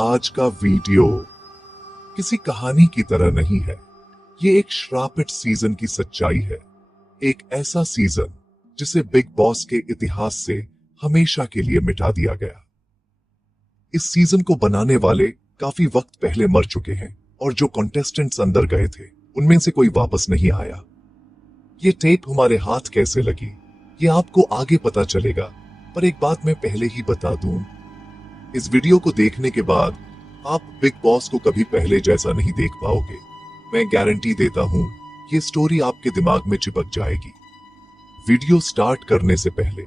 आज का वीडियो किसी कहानी की तरह नहीं है। ये एक श्रापित सीजन की सच्चाई है। एक ऐसा सीजन जिसे बिग बॉस के इतिहास से हमेशा के लिए मिटा दिया गया। इस सीजन को बनाने वाले काफी वक्त पहले मर चुके हैं और जो कॉन्टेस्टेंट्स अंदर गए थे उनमें से कोई वापस नहीं आया। ये टेप हमारे हाथ कैसे लगी ये आपको आगे पता चलेगा, पर एक बात मैं पहले ही बता दूं, इस वीडियो को देखने के बाद आप बिग बॉस को कभी पहले जैसा नहीं देख पाओगे। मैं गारंटी देता हूं ये स्टोरी आपके दिमाग में चिपक जाएगी। वीडियो स्टार्ट करने से पहले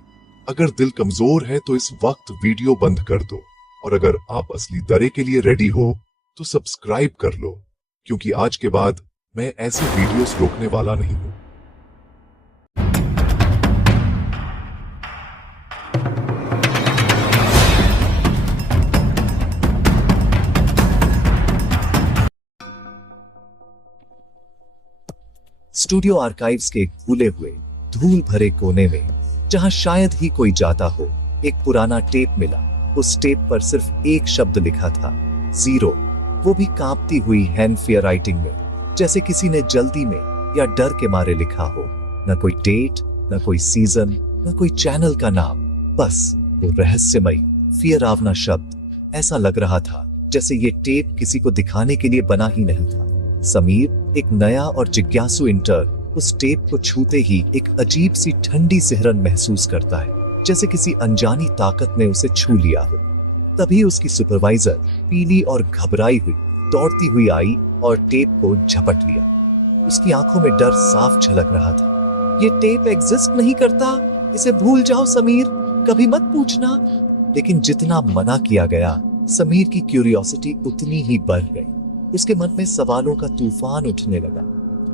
अगर दिल कमजोर है तो इस वक्त वीडियो बंद कर दो, और अगर आप असली दरे के लिए रेडी हो तो सब्सक्राइब कर लो, क्योंकि आज के बाद मैं ऐसे वीडियोस रोकने वाला नहीं हूं। स्टूडियो आर्काइव्स के एक भूले हुए धूल भरे कोने में, जहां शायद ही कोई जाता हो, एक पुराना टेप मिला। उस टेप पर सिर्फ एक शब्द लिखा था, 0। वो भी कांपती हुई हैंड फेयर राइटिंग में, जैसे किसी ने जल्दी में या डर के मारे लिखा हो। न कोई डेट, न कोई सीजन, न कोई चैनल का नाम, बस वो रहस्यमयी फियरावना शब्द। ऐसा लग रहा था जैसे ये टेप किसी को दिखाने के लिए बना ही नहीं था। समीर, एक नया और जिज्ञासु इंटर्न, उस टेप को छूते ही एक अजीब सी ठंडी सिहरन महसूस करता है, जैसे किसी अनजानी ताकत ने उसे छू लिया हो। तभी उसकी सुपरवाइजर पीली और घबराई हुई दौड़ती हुई आई और टेप को झपट लिया। उसकी आंखों में डर साफ झलक रहा था। ये टेप एग्जिस्ट नहीं करता, इसे भूल जाओ समीर, कभी मत पूछना। लेकिन जितना मना किया गया, समीर की क्यूरियोसिटी उतनी ही बढ़ गई। उसके मन में सवालों का तूफान उठने लगा।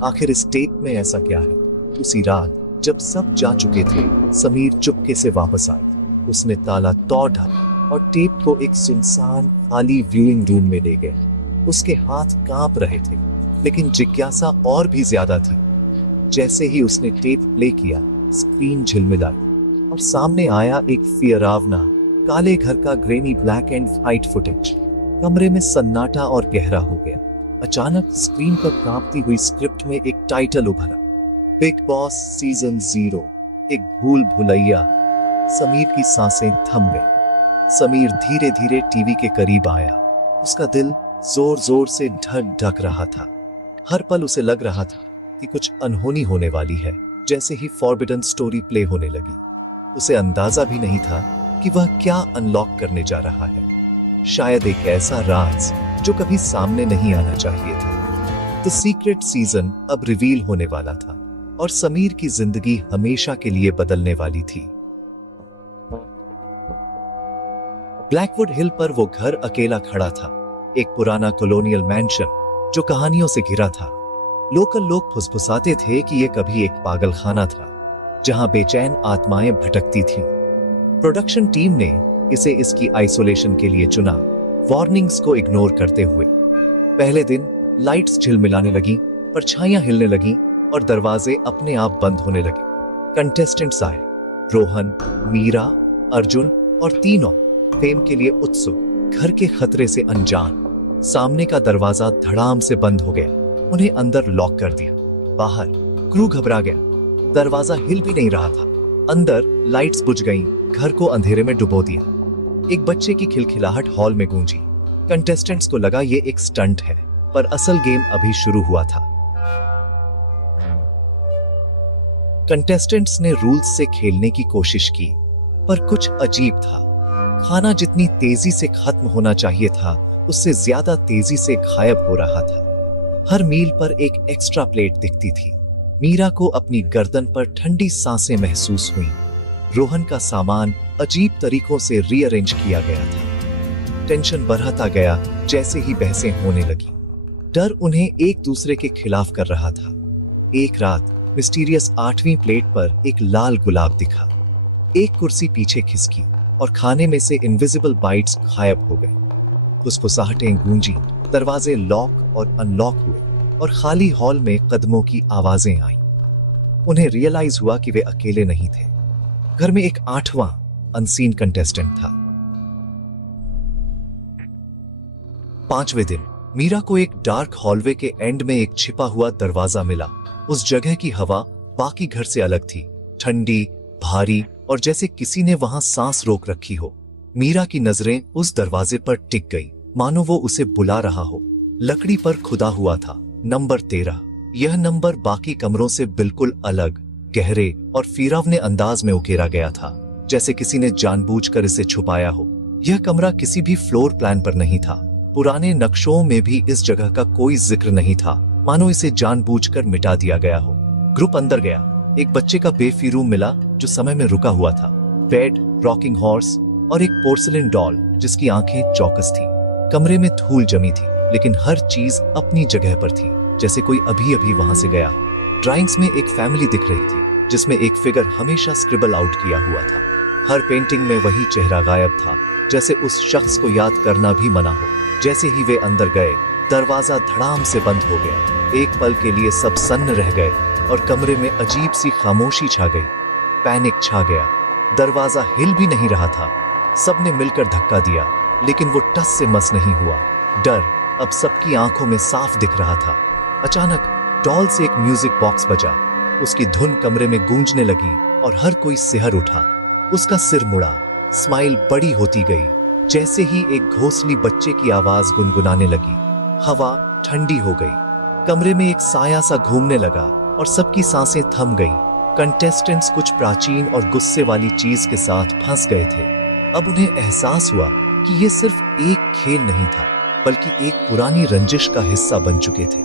आखिर इस टेप में ऐसा क्या है? उसी रात जब सब जा चुके थे, समीर चुपके से वापस आया। उसने ताला तोड़ डाला और टेप को एक सुनसान खाली व्यूइंग रूम में ले गया। उसके हाथ कांप रहे थे, लेकिन जिज्ञासा और भी ज्यादा थी। जैसे ही उसने टेप प्ले किया, स्क्रीन झिलमिलाई और सामने आया एक फियरावना काले घर का granny black and white footage. कमरे में सन्नाटा और गहरा हो गया। अचानक स्क्रीन पर कांपती हुई स्क्रिप्ट में एक टाइटल उभरा, बिग बॉस सीजन 0, एक भूल भुलैया। समीर की सांसें थम गई। समीर धीरे धीरे टीवी के करीब आया। उसका दिल जोर जोर से धक धक रहा था। हर पल उसे लग रहा था कि कुछ अनहोनी होने वाली है। जैसे ही फॉरबिडन स्टोरी प्ले होने लगी, उसे अंदाजा भी नहीं था कि वह क्या अनलॉक करने जा रहा है। शायद एक ऐसा राज जो कभी सामने नहीं आना चाहिए था। द सीक्रेट सीजन अब रिवील होने वाला था और समीर की जिंदगी हमेशा के लिए बदलने वाली थी। ब्लैकवुड हिल पर वो घर अकेला खड़ा था, एक पुराना कॉलोनियल मैंशन जो कहानियों से घिरा था। लोकल लोग फुसफुसाते थे कि यह कभी एक पागलखाना था जहां बेचैन आत्माएं भटकती थीं। प्रोडक्शन टीम ने इसे इसकी आइसोलेशन के लिए चुना, वार्निंग्स को इग्नोर करते हुए। पहले दिन लाइट्स झिलमिलाने लगी, परछाइयां हिलने लगी और दरवाजे अपने आप बंद होने लगे। कंटेस्टेंट्स आए, रोहन, मीरा, अर्जुन और तीनों फेम के लिए उत्सुक, घर के खतरे से अनजान। सामने का दरवाजा धड़ाम से बंद हो गया, उन्हें अंदर लॉक कर दिया। बाहर क्रू घबरा गया, दरवाजा हिल भी नहीं रहा था। अंदर लाइट्स बुझ गईं, घर को अंधेरे में डुबो दिया। एक बच्चे की खिलखिलाहट हॉल में गूंजी। कंटेस्टेंट्स को लगा ये एक स्टंट है, पर असल गेम अभी शुरू हुआ था। कंटेस्टेंट्स ने रूल्स से खेलने की कोशिश की, पर कुछ अजीब था। खाना जितनी तेजी से खत्म होना चाहिए था, उससे ज्यादा तेजी से गायब हो रहा था। हर मील पर एक एक्स्ट्रा प्लेट दिखती थी। मीरा को अपनी गर्दन पर ठंडी सांसें महसूस हुई। रोहन का सामान अजीब तरीकों से रीअरेंज किया गया था। टेंशन बढ़ता गया जैसे ही बहसें होने लगी। डर उन्हें एक दूसरे के खिलाफ कर रहा था। एक रात मिस्टीरियस 8वीं प्लेट पर एक लाल गुलाब दिखा। एक कुर्सी पीछे खिसकी और खाने में से इनविजिबल बाइट्स गायब हो गए। फुसफुसाहटें गूंजी, दरवाजे लॉक और अनलॉक हुए और खाली हॉल में कदमों की आवाजें आईं। उन्हें रियलाइज हुआ कि वे अकेले नहीं थे। घर में एक 8वां अनसीन कंटेस्टेंट था। 5वें दिन मीरा को एक डार्क हॉलवे के एंड में एक छिपा हुआ दरवाजा मिला। उस जगह की हवा बाकी घर से अलग थी, ठंडी, भारी और जैसे किसी ने वहां सांस रोक रखी हो। मीरा की नजरें उस दरवाजे पर टिक गई, मानो वो उसे बुला रहा हो। लकड़ी पर खुदा हुआ था नंबर 13। यह नंबर बाकी कमरों से बिल्कुल अलग, गहरे और फिरौने अंदाज में उकेरा गया था, जैसे किसी ने जानबूझकर इसे छुपाया हो। यह कमरा किसी भी फ्लोर प्लान पर नहीं था। पुराने नक्शों में भी इस जगह का कोई जिक्र नहीं था, मानो इसे जानबूझकर मिटा दिया गया हो। ग्रुप अंदर गया। एक बच्चे का बेफी रूम मिला जो समय में रुका हुआ था। बेड, रॉकिंग हॉर्स और एक पोर्सिलेन डॉल जिसकी आंखें चौकस थी। कमरे में धूल जमी थी, लेकिन हर चीज अपनी जगह पर थी, जैसे कोई अभी अभी वहां से गया। ड्राइंग्स में एक फैमिली दिख रही थी जिसमें एक फिगर हमेशा स्क्रिबल आउट किया हुआ था। हर पेंटिंग में वही चेहरा गायब था, जैसे उस शख्स को याद करना भी मना हो। जैसे ही वे अंदर गए, दरवाजा धड़ाम से बंद हो गया। एक पल के लिए सब सन्न रह गए और कमरे में अजीब सी खामोशी छा गई। पैनिक छा गया। दरवाजा हिल भी नहीं रहा था। सबने मिलकर धक्का दिया, लेकिन वो टस से मस नहीं हुआ। डर अब सबकी आंखों में साफ दिख रहा था। अचानक डॉल से एक म्यूजिक बॉक्स बजा। उसकी धुन कमरे में गूंजने लगी और हर कोई सिहर उठा। उसका सिर मुड़ा, स्माइल बड़ी होती गई। जैसे ही एक घोंसली बच्चे की आवाज गुनगुनाने लगी। हवा ठंडी हो गई। कमरे में एक साया सा घूमने लगा और सबकी सांसें थम गईं। कंटेस्टेंट्स कुछ प्राचीन और गुस्से वाली चीज के साथ फंस गए थे। अब उन्हें एहसास हुआ कि ये सिर्फ एक खेल नहीं था, बल्कि एक पुरानी रंजिश का हिस्सा बन चुके थे।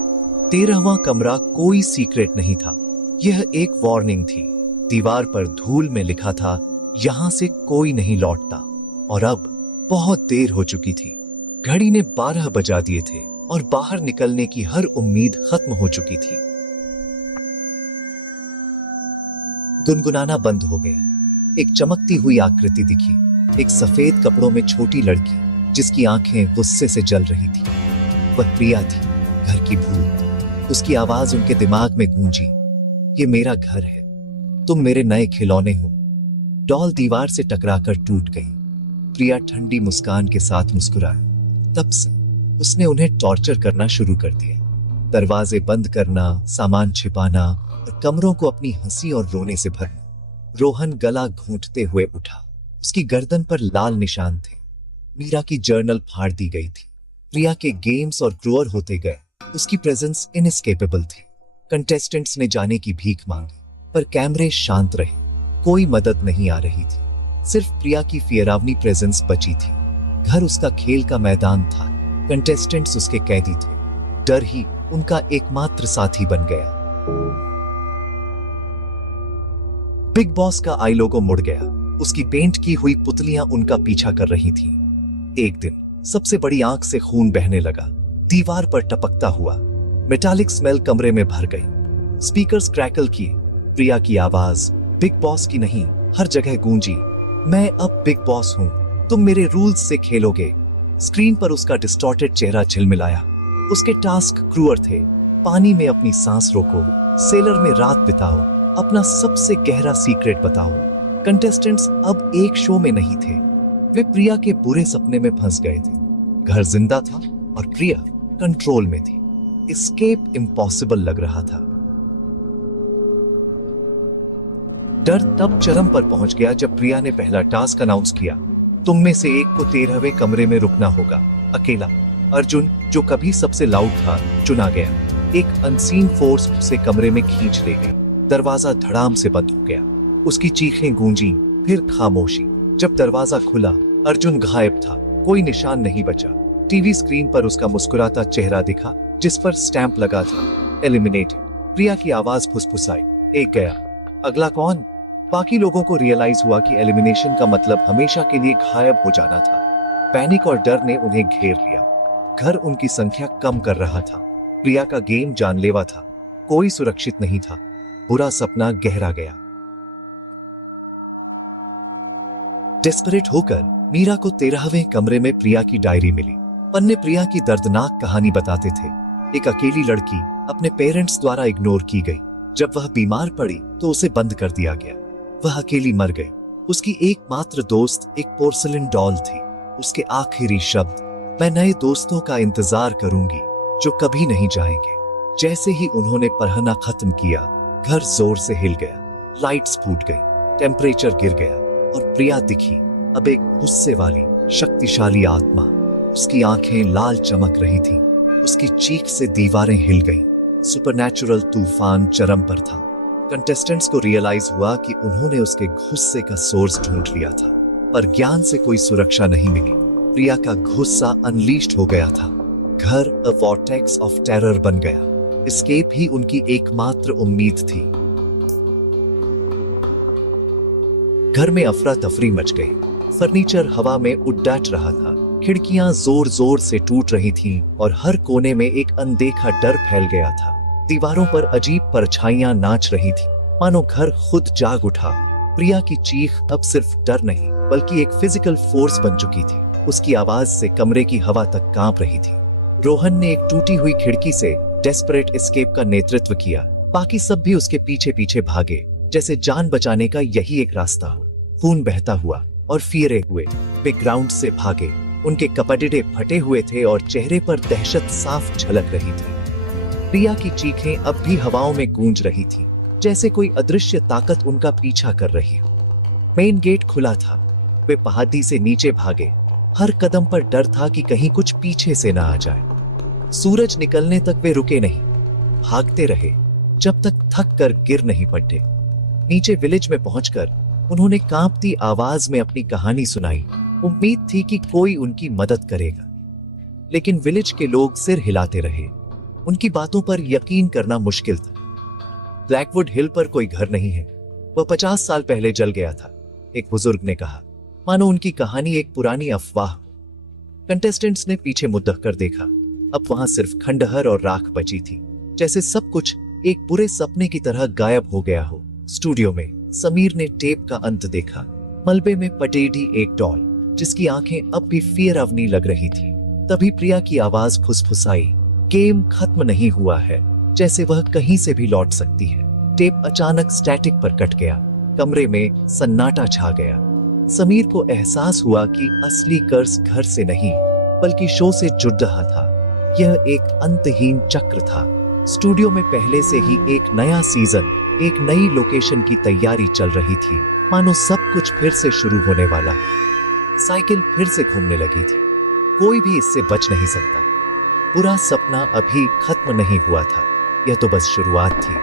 13वां कमरा कोई सीक्रेट नहीं था। यह एक वार्निंग थी। दीवार पर धूल में लिखा था, यहां से कोई नहीं लौटता। और अब बहुत देर हो चुकी थी। घड़ी ने 12 बजा दिए थे और बाहर निकलने की हर उम्मीद खत्म हो चुकी थी। गुनगुनाना बंद हो गया। एक चमकती हुई आकृति दिखी, एक सफेद कपड़ों में छोटी लड़की जिसकी आंखें गुस्से से जल रही थी। वह प्रिया थी, घर की भूत। उसकी आवाज उनके दिमाग में गूंजी, ये मेरा घर है, तुम मेरे नए खिलौने हो। डॉल दीवार से टकराकर टूट गई। प्रिया ठंडी मुस्कान के साथ मुस्कुराई। तब से उसने उन्हें टॉर्चर करना शुरू कर दिया। दरवाजे बंद करना, सामान छिपाना और कमरों को अपनी हंसी और रोने से भरना। रोहन गला घूंटते हुए उठा। उसकी गर्दन पर लाल निशान थे। मीरा की जर्नल फाड़ दी गई थी। प्रिया के गेम्स और ग्रोअर होते गए। उसकी प्रेजेंस इनएस्केपेबल थी। कंटेस्टेंट्स ने जाने की भीख मांगी, पर कैमरे शांत रहे। कोई मदद नहीं आ रही थी। सिर्फ प्रिया की फियरावनी प्रेजेंस बची थी। घर उसका खेल का मैदान था। कंटेस्टेंट्स उसके कैदी थे। डर ही उनका एकमात्र साथी बन गया। बिग बॉस का आई लोगो मुड़ गया। उसकी पेंट की हुई पुतलियां उनका पीछा कर रही थीं। एक दिन सबसे बड़ी आंख से खून बहने लगा। दीवार पर टपकता हुआ। मेटालिक स्मेल कमरे में भर गई। स्पीकर्स क्रैकल किए। प्रिया की आवाज बिग बॉस की नहीं, हर जगह गूंजी, मैं अब बिग बॉस हूं, तुम मेरे रूल्स से खेलोगे। स्क्रीन पर उसका डिस्टॉर्टेड चेहरा झिलमिलाया। उसके टास्क क्रूअर थे। पानी में अपनी सांस रोको, सेलर में रात बिताओ, अपना सबसे गहरा सीक्रेट बताओ। कंटेस्टेंट्स अब एक शो में नहीं थे। वे प्रिया के बुरे सपने में फंस गए थे। घर जिंदा था और प्रिया कंट्रोल में थी। एस्केप इम्पॉसिबल लग रहा था। डर तब चरम पर पहुंच गया जब प्रिया ने पहला टास्क अनाउंस किया। तुम में से एक को 13वें कमरे में रुकना होगा, अकेला। अर्जुन, जो कभी सबसे लाउड था, चुना गया। एक अनसीन फोर्स उसे कमरे में खींच ले गई। दरवाजा धड़ाम से बंद हो गया। उसकी चीखें गूंजी, फिर खामोशी। जब दरवाजा खुला, अर्जुन गायब था। कोई निशान नहीं बचा। टीवी स्क्रीन पर उसका मुस्कुराता चेहरा दिखा, जिस पर स्टैंप लगा था, एलिमिनेटेड। प्रिया की आवाज फुसफुसाई, एक गया, अगला कौन? बाकी लोगों को रियलाइज हुआ कि एलिमिनेशन का मतलब हमेशा के लिए गायब हो जाना था। पैनिक और डर ने उन्हें घेर लिया। घर उनकी संख्या कम कर रहा था। प्रिया का गेम जानलेवा था। कोई सुरक्षित नहीं था। बुरा सपना गहरा गया। डेस्परेट होकर मीरा को 13वें कमरे में प्रिया की डायरी मिली। पन्ने प्रिया की दर्दनाक कहानी बताते थे। एक अकेली लड़की अपने पेरेंट्स द्वारा इग्नोर की गई। जब वह बीमार पड़ी तो उसे बंद कर दिया गया। वह अकेली मर गई। उसकी एकमात्र दोस्त एक पोर्सिलेन डॉल थी। उसके आखिरी शब्द, मैं नए दोस्तों का इंतजार करूंगी जो कभी नहीं जाएंगे। जैसे ही उन्होंने पढ़ना खत्म किया, घर जोर से हिल गया, लाइट्स फूट गई, टेम्परेचर गिर गया और प्रिया दिखी, अब एक गुस्से वाली शक्तिशाली आत्मा। उसकी आंखें लाल चमक रही थीं, उसकी चीख से दीवारें हिल गईं। सुपरनैचुरल तूफान चरम पर था। कंटेस्टेंट्स को रियलाइज हुआ कि उन्होंने उसके गुस्से का सोर्स ढूंढ लिया था, पर ज्ञान से कोई सुरक्षा नहीं मिली। प्रिया का गुस्सा अनलीश्ड हो गया था। घर अ वॉर्टेक्स ऑफ टेरर बन गया। एस्केप ही उनकी एकमात्र उम्मीद थी। घर में अफरा तफरी मच गई। फर्नीचर हवा में उड़ाट रहा था, खिड़कियां जोर जोर से टूट रही थीं और हर कोने में एक अनदेखा डर फैल गया था। दीवारों पर अजीब परछाइयां नाच रही थी, मानो घर खुद जाग उठा। प्रिया की चीख अब सिर्फ डर नहीं बल्कि एक फिजिकल फोर्स बन चुकी थी। उसकी आवाज से कमरे की हवा तक कांप रही थी। रोहन ने एक टूटी हुई खिड़की से डेस्परेट एस्केप का नेतृत्व किया। बाकी सब भी उसके पीछे पीछे भागे, जैसे जान बचाने का यही एक रास्ता हो। खून बहता हुआ और फिरे हुए वे ग्राउंड से भागे। उनके कपड़े फटे हुए थे और चेहरे पर दहशत साफ झलक रही थी। प्रिया की चीखें अब भी हवाओं में गूंज रही थी, जैसे कोई अदृश्य ताकत उनका पीछा कर रही हो। मेन गेट खुला था। वे पहाड़ी से नीचे भागे। हर कदम पर डर था कि कहीं कुछ पीछे से ना आ जाए। सूरज निकलने तक वे रुके नहीं, भागते रहे जब तक थक कर गिर नहीं पड़े। नीचे विलेज में पहुंचकर उन्होंने कांपती आवाज में अपनी कहानी सुनाई। उम्मीद थी कि कोई उनकी मदद करेगा, लेकिन विलेज के लोग सिर हिलाते रहे। उनकी बातों पर यकीन करना मुश्किल था। ब्लैकवुड हिल पर कोई घर नहीं है, वह 50 साल पहले जल गया था, एक बुजुर्ग ने कहा, मानो उनकी कहानी एक पुरानी अफवाह। कंटेस्टेंट्स ने पीछे मुद्दा कर देखा। अब वहां सिर्फ खंडहर और राख बची थी, जैसे सब कुछ एक बुरे सपने की तरह गायब हो गया हो। स्टूडियो में समीर ने टेप का अंत देखा। मलबे में पटेढ़ी एक डॉल, जिसकी आंखें अब भी फियर अवनी लग रही थी। तभी प्रिया की आवाज फुसफुसाई, गेम खत्म नहीं हुआ है, जैसे वह कहीं से भी लौट सकती है। टेप अचानक स्टैटिक पर कट गया। कमरे में सन्नाटा छा गया। समीर को एहसास हुआ कि असली कर्ज घर से नहीं बल्कि शो से जुड़ रहा था। यह एक अंतहीन चक्र था। स्टूडियो में पहले से ही एक नया सीजन, एक नई लोकेशन की तैयारी चल रही थी, मानो सब कुछ फिर से शुरू होने वाला। साइकिल फिर से घूमने लगी थी। कोई भी इससे बच नहीं सकता। पूरा सपना अभी खत्म नहीं हुआ था, यह तो बस शुरुआत थी।